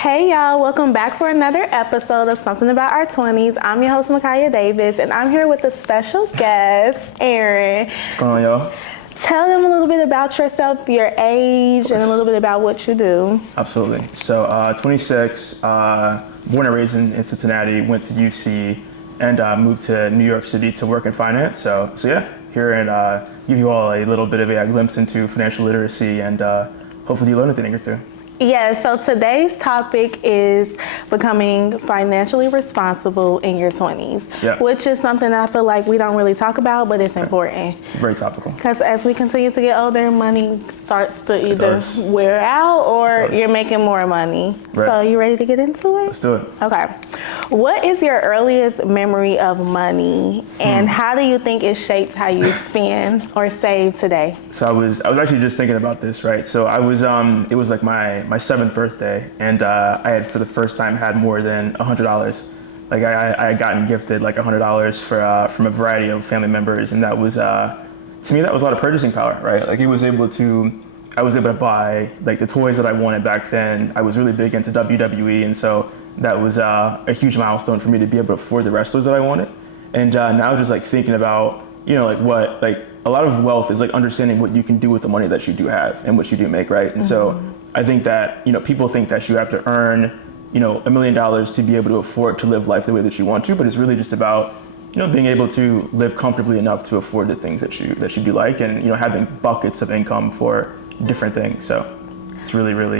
Hey y'all, welcome back for another episode of Something About Our 20s. I'm your host, Makaya Davis, and I'm here with a special guest, Aaron. What's going on, y'all? Tell them a little bit about yourself, your age, and a little bit about what you do. Absolutely. So, 26, born and raised in Cincinnati, went to UC, and moved to New York City to work in finance. So yeah, here and give you all a little bit of a glimpse into financial literacy, and hopefully you learn a thing or two. Yeah, so today's topic is becoming financially responsible in your 20s, which is something that I feel like we don't really talk about, but it's important. Very topical. Because as we continue to get older, money starts to either wear out or you're making more money. Right. So you ready to get into it? Let's do it. Okay. What is your earliest memory of money, and how do you think it shapes how you spend or save today? So I was actually just thinking about this, right? So I was it was like my 7th birthday, and I had for the first time had more than $100. Like I had gotten gifted like $100 from a variety of family members, and that was to me that was a lot of purchasing power, right? Like I was able to buy like the toys that I wanted back then. I was really big into WWE, and so that was a huge milestone for me to be able to afford the wrestlers that I wanted. And now just like thinking about, like a lot of wealth is like understanding what you can do with the money that you do have and what you do make, right? And so I think that, people think that you have to earn, $1 million to be able to afford to live life the way that you want to, but it's really just about, being able to live comfortably enough to afford the things that you do like, and, having buckets of income for different things. So it's really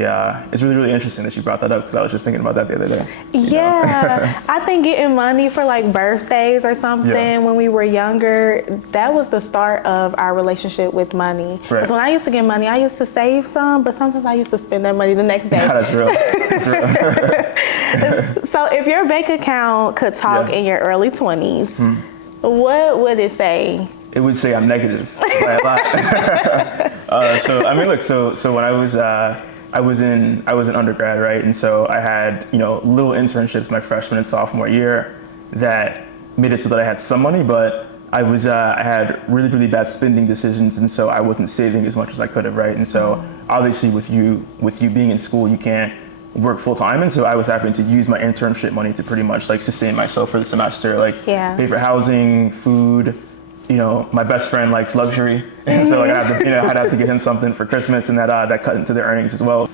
interesting that you brought that up, because I was just thinking about that the other day. Yeah, I think getting money for like birthdays or something when we were younger, that was the start of our relationship with money. Because when I used to get money, I used to save some, but sometimes I used to spend that money the next day. Yeah, that's real. That's real. So if your bank account could talk in your early 20s, what would it say? It would say I'm negative by a lot. So I mean, look. So when I was in undergrad, right? And so I had little internships my freshman and sophomore year that made it so that I had some money, but I had really bad spending decisions, and so I wasn't saving as much as I could have, right? And so obviously with you being in school, you can't work full time, and so I was having to use my internship money to pretty much like sustain myself for the semester, like pay for housing, food. My best friend likes luxury, and so like, I'd have to get him something for Christmas, and that cut into their earnings as well.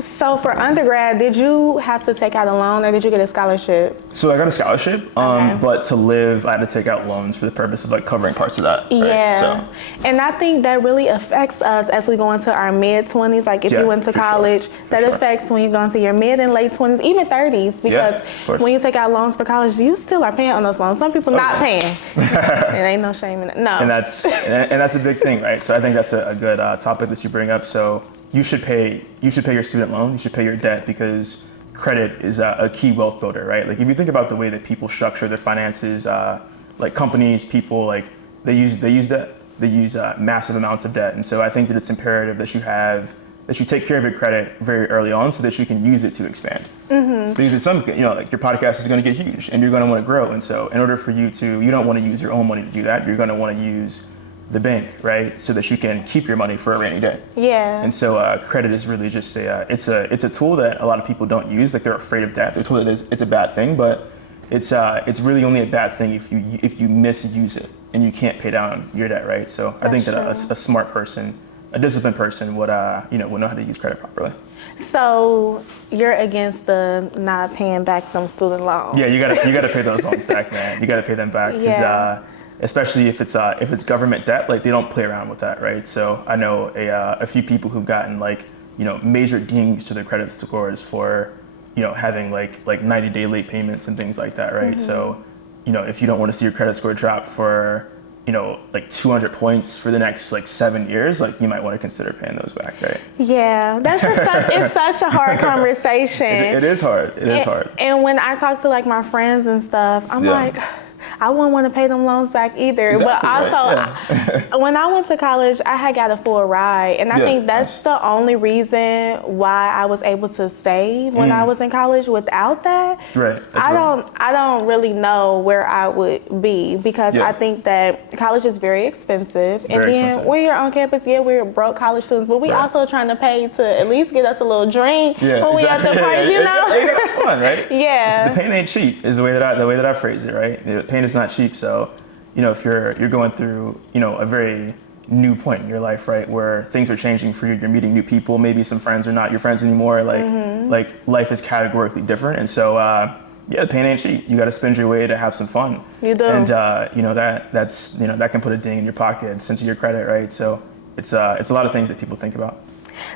So for undergrad, did you have to take out a loan, or did you get a scholarship? So I got a scholarship, but to live, I had to take out loans for the purpose of like covering parts of that. Right? Yeah, and I think that really affects us as we go into our mid-20s. Like if you went to college, that affects when you go into your mid and late 20s, even 30s, because when you take out loans for college, you still are paying on those loans. Some people not paying. There ain't no shame in it. No. And that's a big thing, right? So I think that's a good topic that you bring up. So you should pay your student loan, you should pay your debt, because credit is a key wealth builder, right? Like if you think about the way that people structure their finances, like companies, people, like they use debt, they use massive amounts of debt. And so I think that it's imperative that you take care of your credit very early on so that you can use it to expand. Because it's like your podcast is going to get huge and you're going to want to grow. And so in order for you don't want to use your own money to do that, you're going to want to use the bank, right? So that you can keep your money for a rainy day. Yeah. And so credit is really just it's a tool that a lot of people don't use. Like they're afraid of debt. They're told that it's a bad thing, but it's really only a bad thing if you misuse it and you can't pay down your debt, right? So I think that a smart person, a disciplined person would know how to use credit properly. So you're against the not paying back them student loans? Yeah, you gotta pay those loans back, man. You gotta pay them back, because especially if it's government debt, like they don't play around with that, right? So I know a few people who've gotten like major dings to their credit scores for having like 90-day late payments and things like that, right? So if you don't want to see your credit score drop for like 200 points for the next like 7 years, like you might want to consider paying those back, right? Yeah, that's just it's such a hard conversation. It is hard. It is hard. And when I talk to like my friends and stuff, I'm like, I wouldn't want to pay them loans back either. Exactly, but also, when I went to college, I had got a full ride. And I think that's the only reason why I was able to save when I was in college. Without that, I don't really know where I would be, because I think that college is very expensive. And then when you're on campus, we're broke college students, but we also trying to pay to at least get us a little drink when we at the party, you know? You got fun, right? Yeah. The pain ain't cheap is the way that I phrase it, right? The pain is not cheap. So, if you're going through, a very new point in your life, right, where things are changing for you, you're meeting new people, maybe some friends are not your friends anymore, like life is categorically different. And so, the pain ain't cheap. You got to spend your way to have some fun. You do. And, that can put a ding in your pocket, into your credit, right? So it's a lot of things that people think about.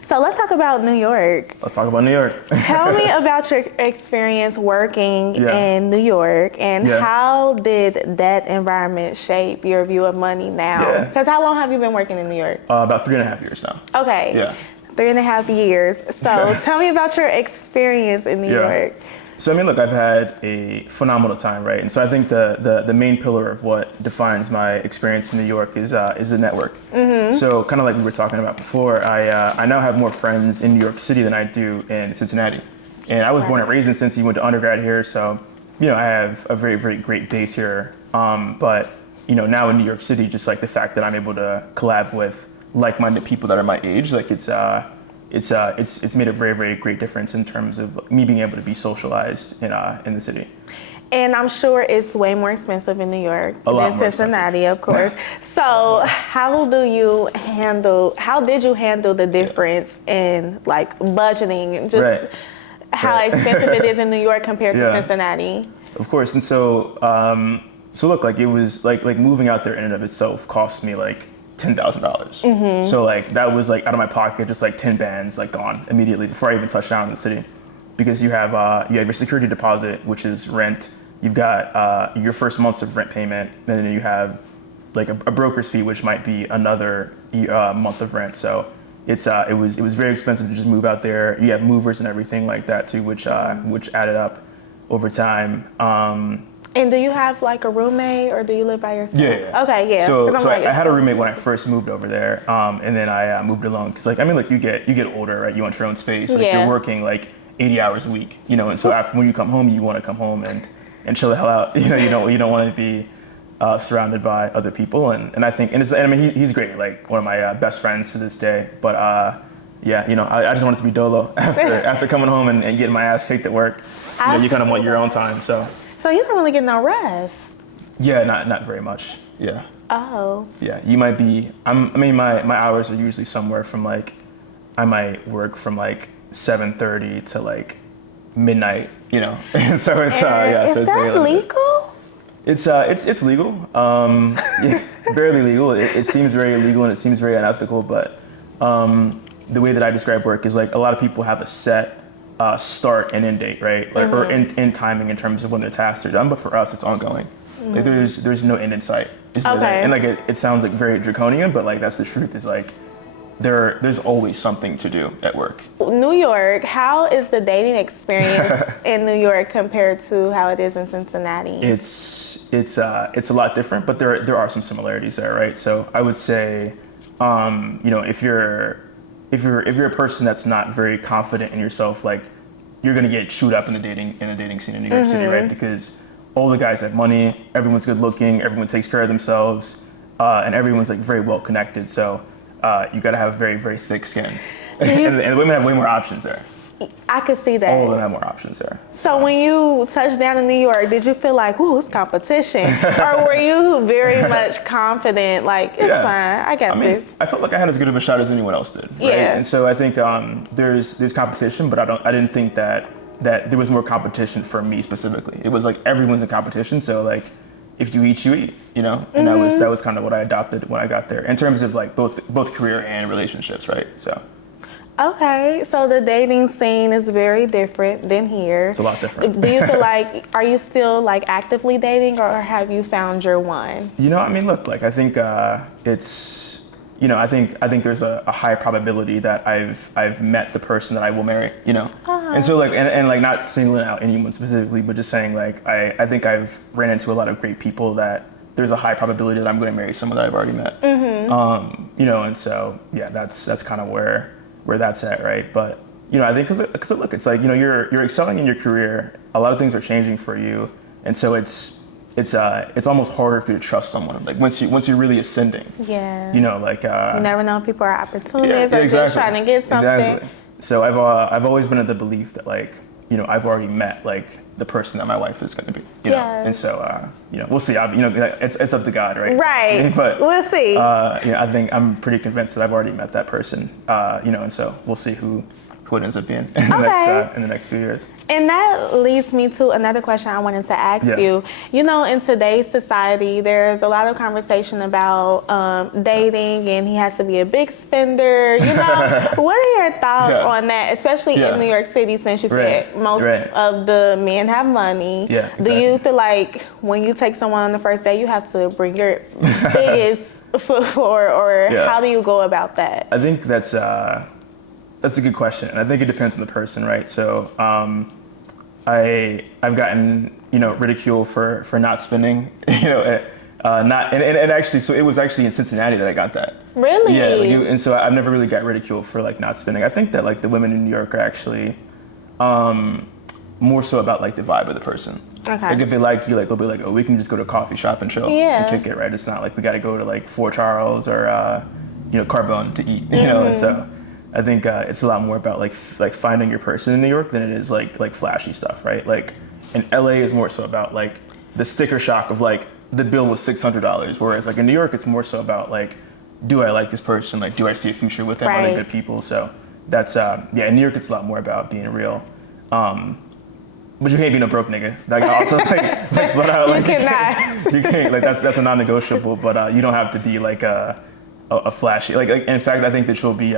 So let's talk about New York. Let's talk about New York. Tell me about your experience working in New York, and how did that environment shape your view of money now? Because how long have you been working in New York? About 3.5 years now. Okay. Yeah. 3.5 years. So tell me about your experience in New York. So, look, I've had a phenomenal time, right? And so I think the main pillar of what defines my experience in New York is the network. So kind of like we were talking about before, I now have more friends in New York City than I do in Cincinnati. And I was born and raised in Cincy, went to undergrad here, so, I have a very, very great base here. But, now in New York City, just like the fact that I'm able to collab with like-minded people that are my age, like it's made a very, very great difference in terms of me being able to be socialized in the city. And I'm sure it's way more expensive in New York than Cincinnati, of course. So how did you handle the difference in like budgeting and just how expensive it is in New York compared to Cincinnati? Of course. And so, look, like it was like moving out there in and of itself cost me like $10,000. So like that was like out of my pocket, just like 10 bands like gone immediately before I even touched down in the city, because you have your security deposit, which is rent. You've got your first months of rent payment, and then you have like a broker's fee, which might be another month of rent. So it was very expensive to just move out there. You have movers and everything like that too, which added up over time. And do you have like a roommate, or do you live by yourself? Yeah. Okay, yeah. So I had a roommate when I first moved over there, and then I moved alone. Cause like, you get older, right? You want your own space. Like you're working like 80 hours a week, and so when you come home, you want to come home and chill the hell out. You don't want to be surrounded by other people. And I think, he's great, like one of my best friends to this day. But I just wanted to be dolo after coming home and getting my ass kicked at work. You kind of want your own time, so. So you don't really get no rest? Yeah, not very much. Yeah. Oh. Yeah, you might be. My hours are usually somewhere from like, I might work from like 7:30 to like midnight. And so it's Is that legal? It's legal. Barely legal. It seems very illegal and it seems very unethical. But the way that I describe work is like a lot of people have a set start and end date, right? Like, or end timing in terms of when their tasks are done. But for us, it's ongoing. Like there's no end in sight. Okay. And like it sounds like very draconian, but like that's the truth. Is like there's always something to do at work. New York, how is the dating experience in New York compared to how it is in Cincinnati? It's a lot different, but there are some similarities there, right? So I would say, if you're a person that's not very confident in yourself, like you're gonna get chewed up in the dating scene in New York City, right? Because all the guys have money, everyone's good looking, everyone takes care of themselves, and everyone's like very well connected. So you gotta have very, very thick skin. And the women have way more options there. I could see that. All of them have more options there. So when you touched down in New York, did you feel like, ooh, it's competition? Or were you very much confident, like, it's fine, I got this? I felt like I had as good of a shot as anyone else did, right? Yeah. And so I think there's competition, but I didn't think that there was more competition for me specifically. It was like everyone's in competition, so like if you eat, you eat, And that was kind of what I adopted when I got there in terms of like both career and relationships, right? So. Okay, so the dating scene is very different than here. It's a lot different. Do you feel like, are you still like actively dating, or have you found your one? Look, like I think it's I think there's a high probability that I've met the person that I will marry, And so like, and like not singling out anyone specifically, but just saying like, I think I've ran into a lot of great people that there's a high probability that I'm going to marry someone that I've already met. And so, yeah, that's kind of where that's at. Right. But, I think cause look, it's like, you're excelling in your career. A lot of things are changing for you. And so it's almost harder for you to trust someone. Like once you're really ascending. Yeah. You never know if people are opportunists or just trying to get something. Exactly. So I've always been of the belief that like, I've already met like the person that my wife is going to be, and so, we'll see. It's up to God, right? Right. But we'll see. I think I'm pretty convinced that I've already met that person, and so we'll see who it ends up being in the next few years. And that leads me to another question I wanted to ask you. In today's society, there's a lot of conversation about dating, and he has to be a big spender. What are your thoughts on that, especially in New York City, since you said most of the men have money? Yeah, exactly. Do you feel like when you take someone on the first date, you have to bring your biggest foot forward, or how do you go about that? I think that's a good question, and I think it depends on the person, right? So I've gotten ridicule for not spending, not and actually, so it was actually in Cincinnati that I got that. Really? Yeah, and so I've never really got ridicule for like not spending. I think that like the women in New York are actually more so about like the vibe of the person. Okay. Like if they like you, like they'll be like, oh, we can just go to a coffee shop and chill and kick it, right? It's not like we got to go to like Fort Charles or Carbone to eat, and so. I think it's a lot more about like finding your person in New York than it is like flashy stuff, right? Like in LA is more so about like the sticker shock of like the bill was $600, whereas like in New York it's more so about like, do I like this person? Like, do I see a future with them? Are they good people? So that's in New York it's a lot more about being real. But you can't be no broke nigga. Like also you cannot. You can't like that's a non-negotiable. But you don't have to be like a flashy. Like in fact, I think that you'll be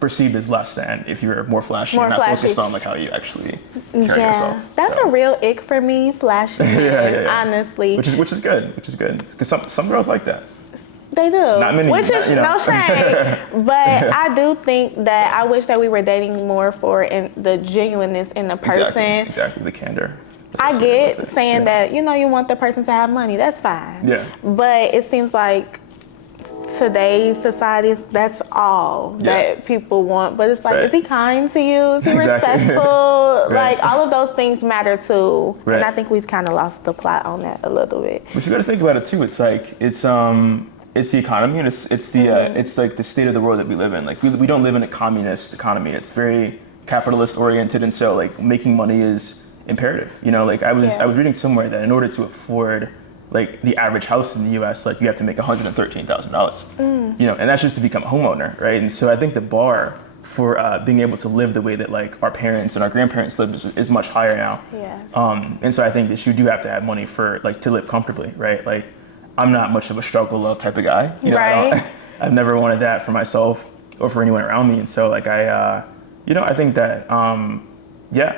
perceived as less than if you're more flashy and not focused on like how you actually carry yourself. That's a real ick for me, flashy. Honestly. Which is good. Because some girls like that. They do. Not many. Which is no shame. But I do think that I wish that we were dating more for the genuineness in the person. Exactly. The candor. I get saying that, you want the person to have money. That's fine. Yeah. But it seems like today's society, that's all that people want. But it's like, is he kind to you? Is he respectful? Like, all of those things matter too. And I think we've kind of lost the plot on that a little bit. But you got to think about it too. It's like, it's the economy, and it's the it's like the state of the world that we live in. Like we don't live in a communist economy. It's very capitalist oriented, and so like making money is imperative. Like I was reading somewhere that in order to afford like the average house in the U.S., like you have to make $113,000. And that's just to become a homeowner, right? And so I think the bar for being able to live the way that like our parents and our grandparents lived is much higher now. Yes. And so I think that you do have to have money for like to live comfortably, right? Like I'm not much of a struggle love type of guy. Right. I've never wanted that for myself or for anyone around me. And so like I think that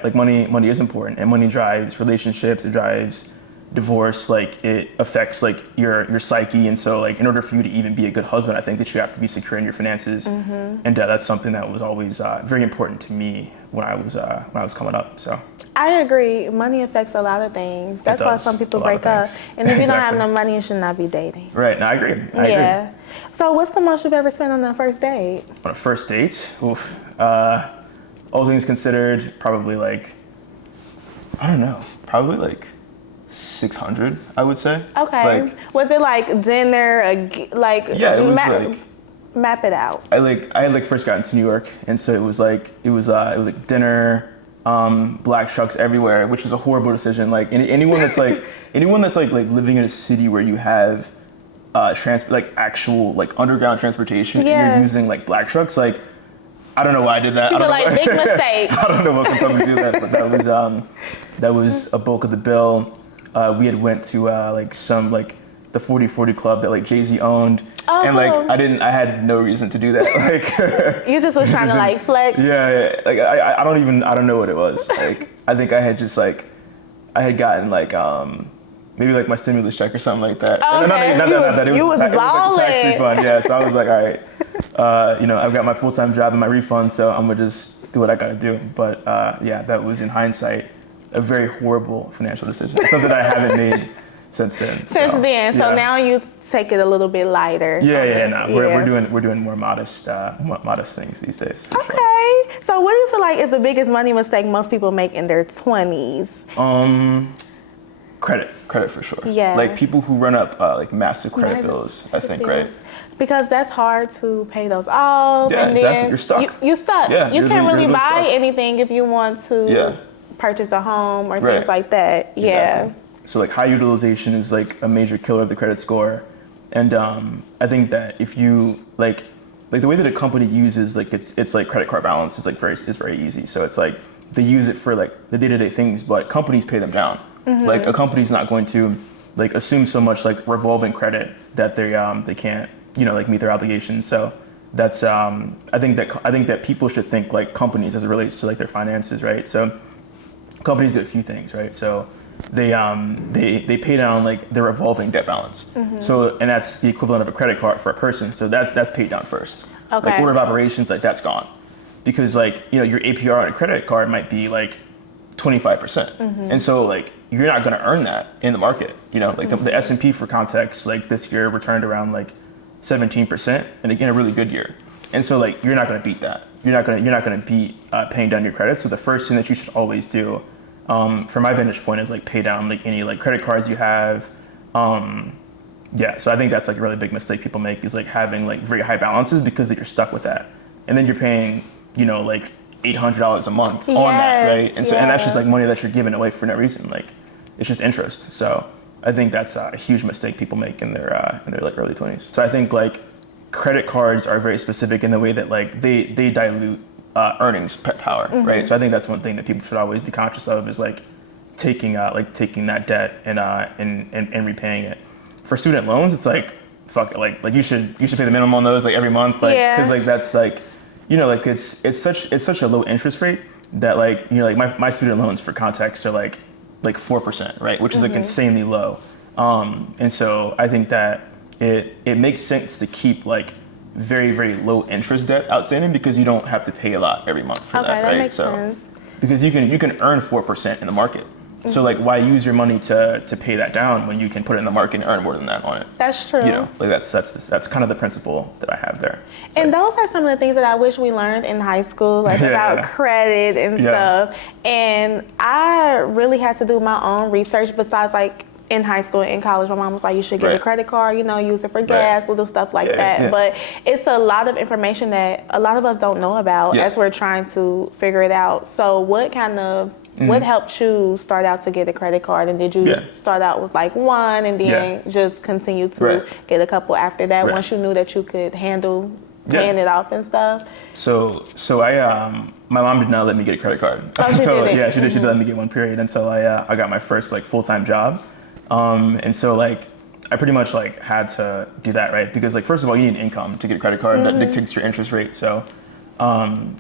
like money is important, and money drives relationships. It drives divorce. Like it affects like your psyche. And so like in order for you to even be a good husband, I think that you have to be secure in your finances. And that's something that was always very important to me when I was coming up. So. I agree. Money affects a lot of things. That's why some people break up. And if you don't have no money, you should not be dating. Right. No, I agree. I agree. So what's the most you've ever spent on a first date? On a first date? Oof. All things considered, probably like, I don't know, probably like 600, I would say. Okay. Like, was it like dinner, yeah, it was like, map it out. I had first gotten to New York, and so it was like dinner, black trucks everywhere, which was a horrible decision. Like anyone that's like living in a city where you have actual like underground transportation, and you're using like black trucks, like I don't know why I did that. People like big mistake. I don't know what can probably do that, but that was a bulk of the bill. We had went to some the 40/40 club that like Jay-Z owned. Oh. And I had no reason to do that. Like you just was trying to flex. Yeah. Like I don't know what it was. Like I think I had just I had gotten maybe like my stimulus check or something like that. Okay. Not that. It was like a balling. tax refund. Yeah. So I was like, all right, I've got my full-time job and my refund, so I'm gonna just do what I gotta do. But yeah, that was in hindsight a very horrible financial decision. It's something that I haven't made since then. So now you take it a little bit lighter. We're doing more modest things these days. Okay. Sure. So what do you feel like is the biggest money mistake most people make in their 20s? Credit for sure. Yeah. Like people who run up like massive credit bills, I think, right? Because that's hard to pay those off. Yeah, and exactly. Then you're stuck. You're stuck. Yeah, you can't really buy stuck. anything if you want to purchase a home or things like that. Yeah. Exactly. So like high utilization is like a major killer of the credit score. And I think that if you like the way that a company uses like it's like credit card balance is like very easy. So it's like they use it for like the day-to-day things, but companies pay them down. Mm-hmm. Like a company's not going to like assume so much like revolving credit that they can't like meet their obligations. So that's I think that people should think like companies as it relates to like their finances, right? So companies do a few things, right? So they pay down like their revolving debt balance. Mm-hmm. So and that's the equivalent of a credit card for a person. So that's paid down first. Okay. Like order of operations, like that's gone, because like your APR on a credit card might be like 25%, mm-hmm. and so like you're not going to earn that in the market. Like the S&P for context, like this year returned around like 17%, and again a really good year. And so like you're not going to beat that. You're not going to beat paying down your credit. So the first thing that you should always do, from my vantage point, is like pay down like any like credit cards you have. So I think that's like a really big mistake people make, is like having like very high balances because you're stuck with that, and then you're paying like $800 a month on that, right? And so and that's just like money that you're giving away for no reason. Like it's just interest. So I think that's a huge mistake people make in their like early 20s. So I think like credit cards are very specific in the way that like they dilute earnings power, mm-hmm. right? So I think that's one thing that people should always be conscious of, is like taking that debt and repaying it. For student loans, it's like fuck it, like you should pay the minimum on those like every month, like because like that's like like it's such a low interest rate that like like my student loans for context are like 4%, right? Which is like insanely low. And so I think that it makes sense to keep like very, very low interest debt outstanding, because you don't have to pay a lot every month for that, right? That makes sense. Because you can earn 4% in the market. So like why use your money to pay that down when you can put it in the market and earn more than that on it? That's true. Like that's kind of the principle that I have there. It's and like, those are some of the things that I wish we learned in high school, like about credit and stuff. And I really had to do my own research besides like in high school and in college. My mom was like, you should get a credit card, use it for gas, little stuff like that. Yeah. But it's a lot of information that a lot of us don't know about as we're trying to figure it out. So what helped you start out to get a credit card? And did you start out with like one and then just continue to get a couple after that once you knew that you could handle paying it off and stuff? So I my mom did not let me get a credit card. Oh, she didn't? Yeah, she did let me get one period until I got my first like full-time job. And so like I pretty much like had to do that, right? Because like first of all, you need an income to get a credit card. That dictates your interest rate. So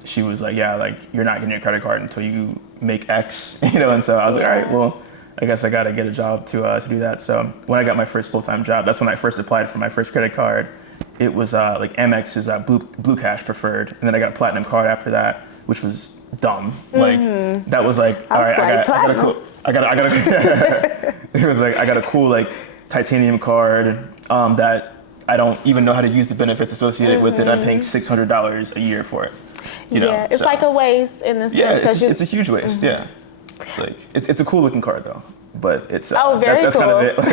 she was like, like you're not getting a credit card until you make X, and so I was like, all right, well, I guess I got to get a job to do that. So when I got my first full-time job, that's when I first applied for my first credit card. It was like Amex is Blue Cash preferred, and then I got a platinum card after that, which was dumb. Like that was like, all right, I got a cool like titanium card that I don't even know how to use the benefits associated with it. I'm paying $600 a year for it. It's like a waste in the sense. Yeah, it's a huge waste. Yeah, it's like it's a cool looking card though, but it's very that's cool. kind of it. Like,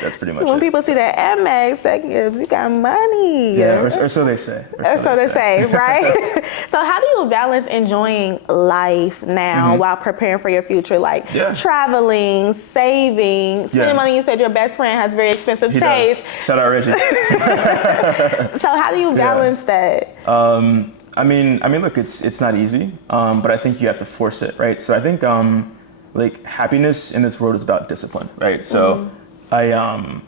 that's pretty much when it. people see that Amex, that gives you got money. Yeah, or so they say. So they say, right? So how do you balance enjoying life now while preparing for your future, like traveling, saving, spending money? You said your best friend has very expensive taste. Does. Shout out Reggie. So how do you balance that? I mean, look, it's not easy, but I think you have to force it, right? So I think like happiness in this world is about discipline, right? So I'm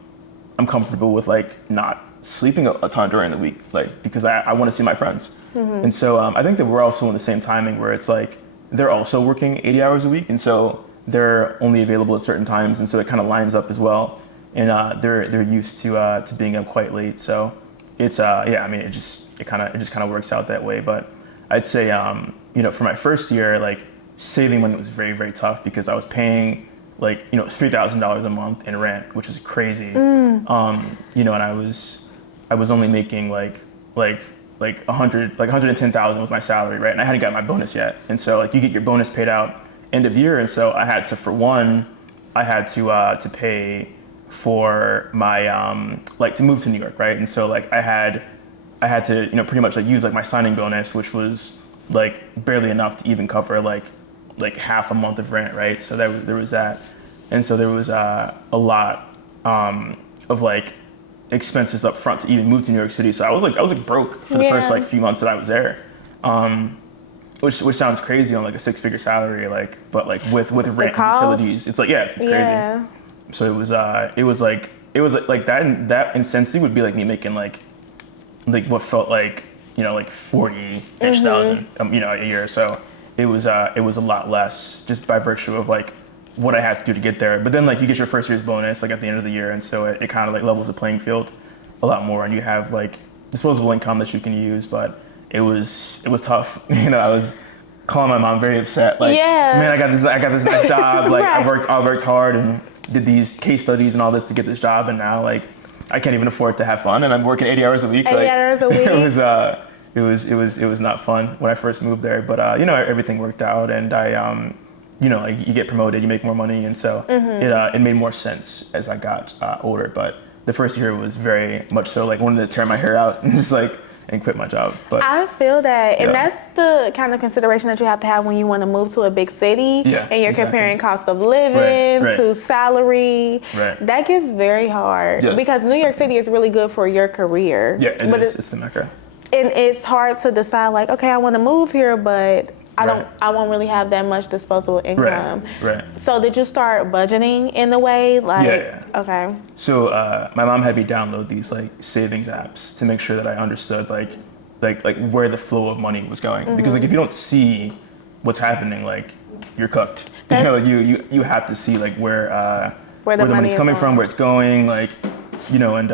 comfortable with like not sleeping a ton during the week, like because I want to see my friends, and so I think that we're also in the same timing where it's like they're also working 80 hours a week, and so they're only available at certain times, and so it kind of lines up as well. And they're used to being up quite late, so it's I mean, it just kind of works out that way. But I'd say for my first year, like saving money was very, very tough because I was paying like $3,000 a month in rent, which was crazy. And I was only making like 110,000 was my salary, right? And I hadn't got my bonus yet. And so like you get your bonus paid out end of year, and so I had to, for one, I had to pay for my to move to New York, right? And so like I had to pretty much like use like my signing bonus, which was like barely enough to even cover like half a month of rent, right? So there was that, and so there was a lot of like expenses up front to even move to New York City. So I was like broke for the first like few months that I was there, which sounds crazy on like a 6-figure salary, like, but like with rent and utilities, it's like it's crazy. Yeah. So it was like that intensity would be like me making like what felt like like 40-ish thousand a year. So it was a lot less just by virtue of like what I had to do to get there. But then like you get your first year's bonus like at the end of the year, and so it kind of like levels the playing field a lot more, and you have like disposable income that you can use. But it was tough. I was calling my mom very upset, like, man, I got this nice job, like right. I worked hard and did these case studies and all this to get this job, and now like I can't even afford to have fun, and I'm working 80 hours a week. 80 hours a week. It was not fun when I first moved there, but everything worked out, and I like you get promoted, you make more money, and so it made more sense as I got older. But the first year was very much so like wanted to tear my hair out and just like and quit my job. But I feel that, and that's the kind of consideration that you have to have when you want to move to a big city, and you're comparing cost of living to salary. Right. That gets very hard because New York City is really good for your career. Yeah, it's the Mecca. And it's hard to decide like, okay, I want to move here, but I won't really have that much disposable income. Right. So did you start budgeting in the way? Like, okay. So my mom had me download these like savings apps to make sure that I understood like where the flow of money was going. Because like if you don't see what's happening, like you're cooked. You have to see like where the money's coming from, where it's going, like. And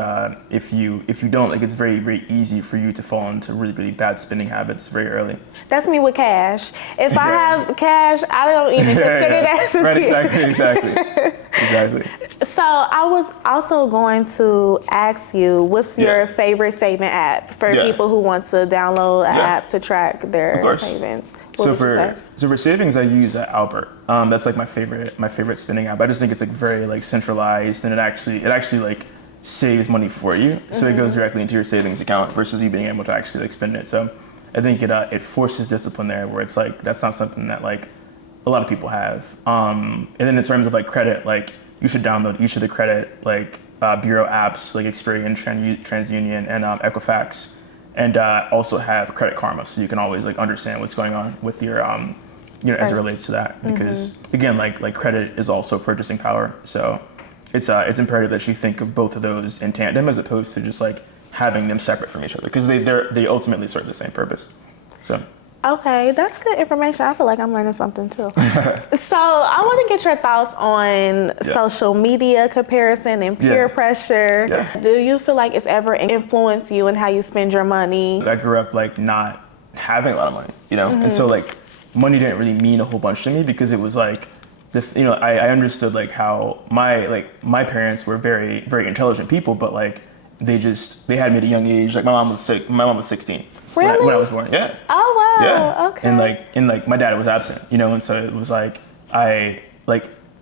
if you don't, like, it's very, very easy for you to fall into really, really bad spending habits very early. That's me with cash. If I have cash, I don't even consider that to right, exactly. So I was also going to ask you, what's your favorite saving app for people who want to download an app to track their savings? So for savings, I use Albert. That's like my favorite spending app. I just think it's like very like centralized, and it actually like saves money for you, so it goes directly into your savings account versus you being able to actually like spend it. So I think it forces discipline there, where it's like that's not something that like a lot of people have. And then in terms of like credit, like you should download each of the credit like bureau apps like Experian, TransUnion, and Equifax, and also have Credit Karma, so you can always like understand what's going on with your as it relates to that. Because again, like credit is also purchasing power, so. It's imperative that you think of both of those in tandem as opposed to just like having them separate from each other, because they ultimately serve the same purpose. So. Okay, that's good information. I feel like I'm learning something too. So I want to get your thoughts on social media comparison and peer pressure. Yeah. Do you feel like it's ever influenced you in how you spend your money? I grew up like not having a lot of money, and so like money didn't really mean a whole bunch to me, because it was like. I understood like how my parents were very, very intelligent people, but like they had me at a young age. Like my mom was 16 when I was born. Yeah. Oh wow. Yeah. Okay. And my dad was absent, and so it was like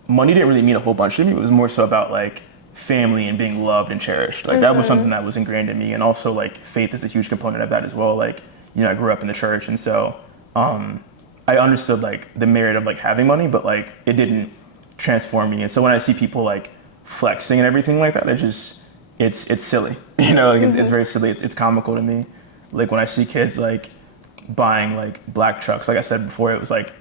money didn't really mean a whole bunch to me. It was more so about like family and being loved and cherished. Like that was something that was ingrained in me, and also like faith is a huge component of that as well. Like I grew up in the church, and so. I understood like the merit of like having money, but like it didn't transform me. And so when I see people like flexing and everything like that, it's silly. It's very silly. It's comical to me. Like when I see kids like buying like black trucks, like I said before, it was like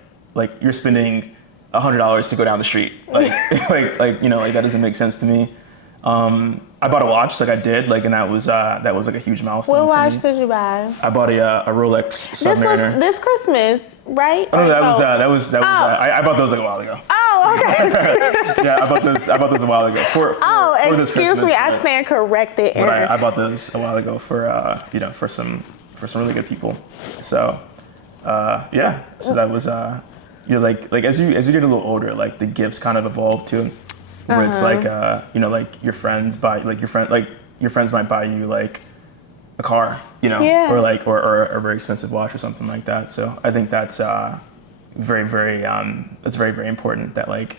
you're spending $100 to go down the street. Like that doesn't make sense to me. I bought a watch, like I did, like, and that was like a huge milestone. What watch did you buy? I bought a Rolex Submariner. This Christmas, right? Oh no, that was. I bought those like a while ago. Oh, Okay. Yeah, I bought those a while ago. For excuse me, I stand corrected. But I bought those a while ago for for some really good people. So so that was like as you get a little older, like the gifts kind of evolve too, where it's like like your friends might buy you like a car, or like or a very expensive watch or something like that. So I think that's very very important that like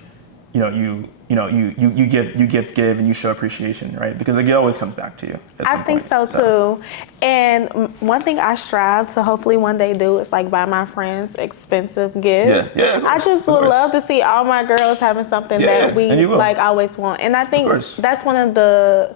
you give and you show appreciation, right? Because like, it always comes back to you. I think so too. And one thing I strive to hopefully one day do is like buy my friends expensive gifts. Yeah, I just would love to see all my girls having something that we like always want. And I think that's one of the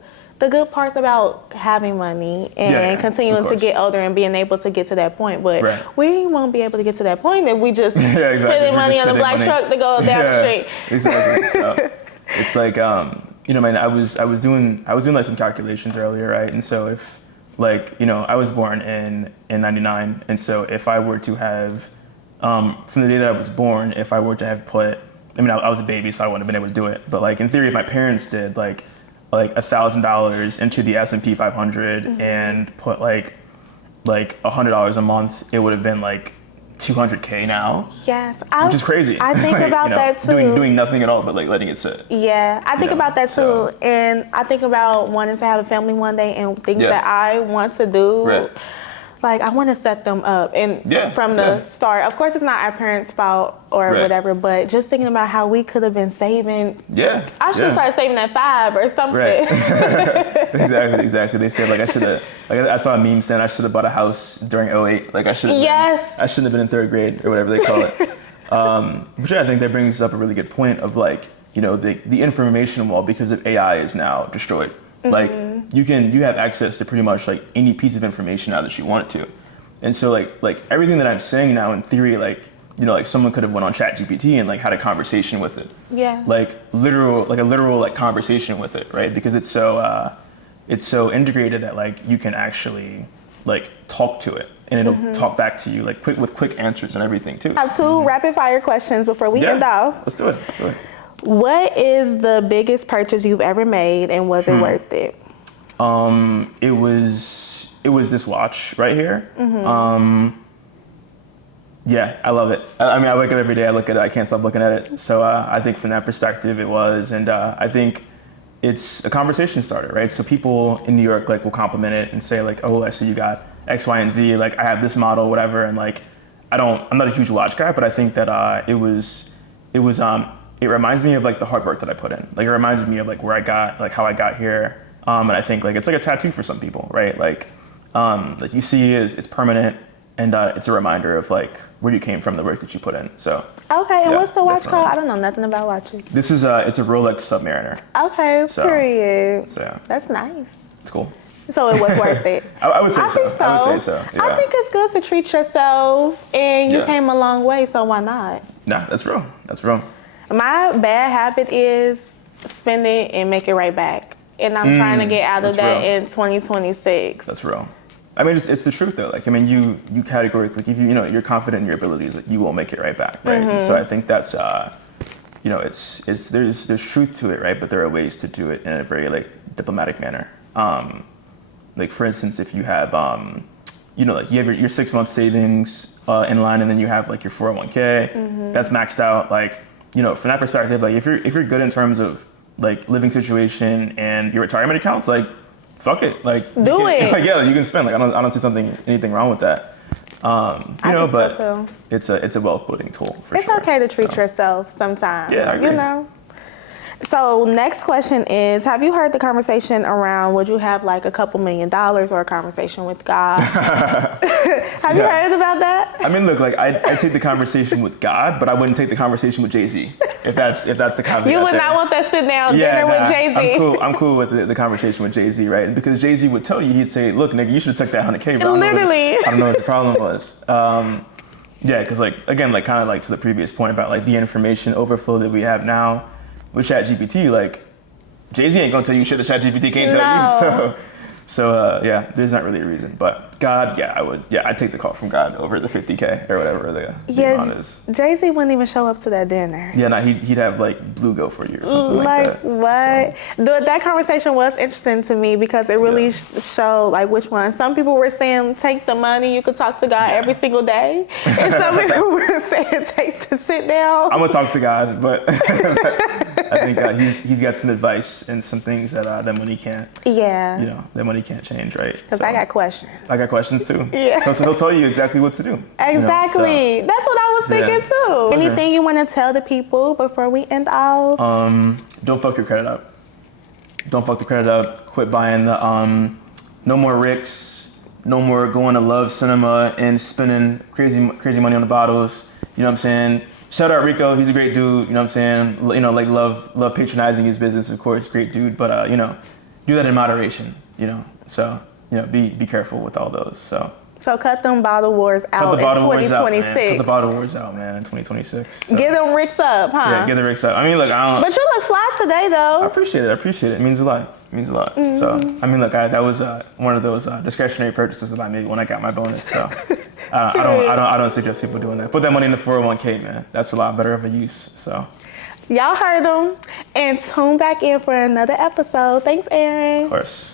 good parts about having money and continuing to get older and being able to get to that point. But we won't be able to get to that point if we just spending money on a black truck to go down the street. Exactly. So it's like man, I was doing like some calculations earlier, right? And so if like I was born in 99, and so if I were to have from the day that I was born, if I were to have put, I was a baby, so I wouldn't have been able to do it. But like in theory, if my parents did like $1,000 into the S&P 500 and put like $100 a month, it would have been like $200K now. Yes, which is crazy. I think about that too. Doing nothing at all but like letting it sit. Yeah, I think about that too, and I think about wanting to have a family one day and things that I want to do. Right. Like I want to set them up, and from the start. Of course, it's not our parents' fault or whatever, but just thinking about how we could have been saving. Yeah. I should start saving at 5 or something. Right. Exactly. They said like I should have. Like I saw a meme saying I should have bought a house during 2008. Like I should. I shouldn't have been in 3rd grade or whatever they call it. But I think that brings up a really good point of like the information wall, because of AI, is now destroyed. Like you have access to pretty much like any piece of information now that you want it to, and so like everything that I'm saying now in theory, like like someone could have went on ChatGPT and like had a conversation with it. Yeah. Like a literal like conversation with it, right? Because it's so integrated that like you can actually like talk to it and it'll talk back to you like with quick answers and everything too. I have 2 rapid fire questions before we end off. Let's do it. What is the biggest purchase you've ever made, and was it worth it? It was this watch right here. Yeah, I love it. I wake up every day, I look at it, I can't stop looking at it. So I think from that perspective it was, and I think it's a conversation starter, right? So people in New York like will compliment it and say like, oh, I see you got X, Y, and Z. Like I have this model, whatever, and like I'm not a huge watch guy, but I think that it reminds me of like the hard work that I put in. Like it reminded me of like where I got, like how I got here. And I think like it's like a tattoo for some people, right? Like you see it's permanent, and it's a reminder of like where you came from, the work that you put in. So okay, and what's the watch called? I don't know nothing about watches. This is it's a Rolex Submariner. Okay, period. So yeah, that's nice. It's cool. So it was worth it. I would say so. I would say so. Yeah. I think it's good to treat yourself, and you came a long way, so why not? Nah, that's real. My bad habit is spend it and make it right back. And I'm trying to get out of that in 2026. That's real. It's the truth though. Like, you categorically, like, if you're confident in your abilities, like, you will make it right back, right? And so I think that's, there's truth to it, right? But there are ways to do it in a very like diplomatic manner. Like for instance, if you have, like you have your 6 month savings in line, and then you have like your 401k that's maxed out. Like, from that perspective, like if you're good in terms of like living situation and your retirement accounts, like fuck it, like do it. Like you can spend. Like I don't see anything wrong with that. But so it's a wealth building tool for it's sure. It's okay to treat yourself sometimes. Yeah, I agree. So next question is, have you heard the conversation around would you have like a couple $1 million or a conversation with God? Have you heard about that? Look, like I take the conversation with God, but I wouldn't take the conversation with Jay-Z. If that's the caveat. You would not want that sit down dinner with Jay-Z. I'm cool with the conversation with Jay-Z, right? Because Jay-Z would tell you, he'd say, look, nigga, you should have took that 100K, bro. Literally. I don't know what the problem was. Because like again, like kind of like to the previous point about like the information overflow that we have now with ChatGPT, like Jay-Z ain't gonna tell you shit that ChatGPT can't tell you. So yeah, there's not really a reason, but God, I'd take the call from God over the 50K or whatever the amount is. Jay-Z wouldn't even show up to that dinner. Yeah, no, he'd have like Blue go for you or something like that. What? So. That conversation was interesting to me because it really showed like which one. Some people were saying take the money, you could talk to God every single day, and some people were saying take the sit down. I'm gonna talk to God, but I think he's got some advice and some things that money can't. Yeah. You know, that money can't change, right? Because I got questions. I got questions too. Yeah. So he'll tell you exactly what to do. Exactly. You know, so. That's what I was thinking too. Anything you want to tell the people before we end off? Don't fuck your credit up. Don't fuck the credit up. Quit buying the no more Ricks. No more going to Love Cinema and spending crazy money on the bottles. You know what I'm saying? Shout out Rico, he's a great dude. You know what I'm saying? You know, like love patronizing his business, of course, great dude. But you know, do that in moderation. You know, so you know, be careful with all those. So cut them bottle wars out in 2026. Cut the bottle wars out, man, in 2026. So. Get them Ricks up, huh? Yeah, get the Ricks up. I mean, look, I don't. But you look fly today, though. I appreciate it. It means a lot. Mm-hmm. So, I mean, look, that was one of those discretionary purchases that I made when I got my bonus. So, I don't suggest people doing that. Put that money in the 401k, man. That's a lot better of a use. So, y'all heard them, and tune back in for another episode. Thanks, Aaron. Of course.